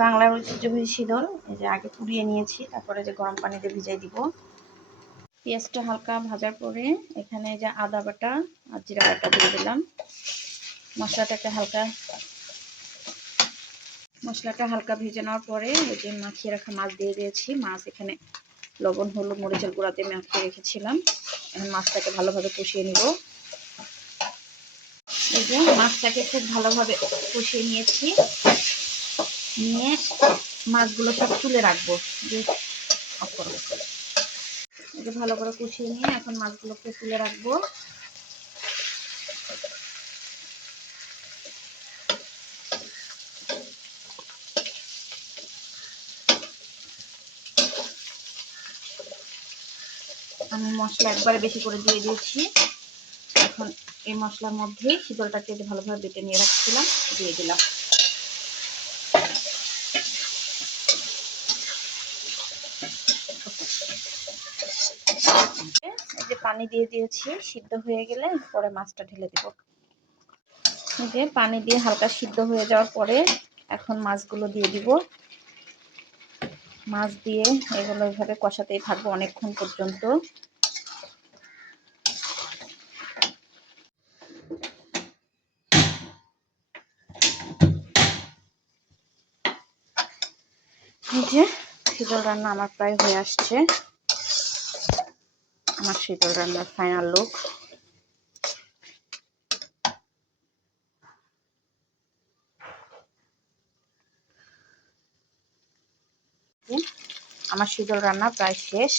বাংলার ঐতিহ্যবাহী শীতল, এই যে আগে পুড়িয়ে নিয়েছি, তারপরে যে গরম পানিতে ভিজাই দিব। পেঁয়াজটা হালকা ভাজার পরে এখানে যে আদা বাটা আর জিরা বাটা দিয়ে দিলাম। মশলাটা হালকা ভেজে নেওয়ার পরে এই যে মাখিয়ে রাখা মাছ দিয়ে দিয়েছি। মাছ এখানে লবণ, হলুদ, মরিচের গুঁড়া দিয়ে মাখিয়ে রেখেছিলাম। এখন মাছটাকে ভালোভাবে কষিয়ে নিব। এই যে মাছটাকে খুব ভালোভাবে কষিয়ে নিয়েছি। নিয়ে মাছগুলো সব তুলে রাখবো। এই যে ভালো করে কষিয়ে নিয়ে এখন মাছগুলোকে তুলে রাখবো। আমি মশলা একবারে বেশি করে দিয়ে দিয়েছি। এখন এই মশলার মধ্যে শীতলটাকে ভালোভাবে বেটে নিয়ে রাখছিলাম দিয়ে দিলাম। এই যে পানি দিয়ে দিয়েছি, সিদ্ধ হয়ে গেলে পরে মাছটা ঢেলে দেব। এই যে পানি দিয়ে হালকা সিদ্ধ হয়ে যাওয়ার পরে এখন মাছগুলো দিয়ে দিব। মাছ দিয়ে এগুলো এইভাবে কষাতেই থাকবো অনেকক্ষণ পর্যন্ত। এই যে শীতল রান্না আমার প্রায় হয়ে আসছে। আমার শীতল রান্নার ফাইনাল লুক। আমার শীতল রান্না প্রায় শেষ।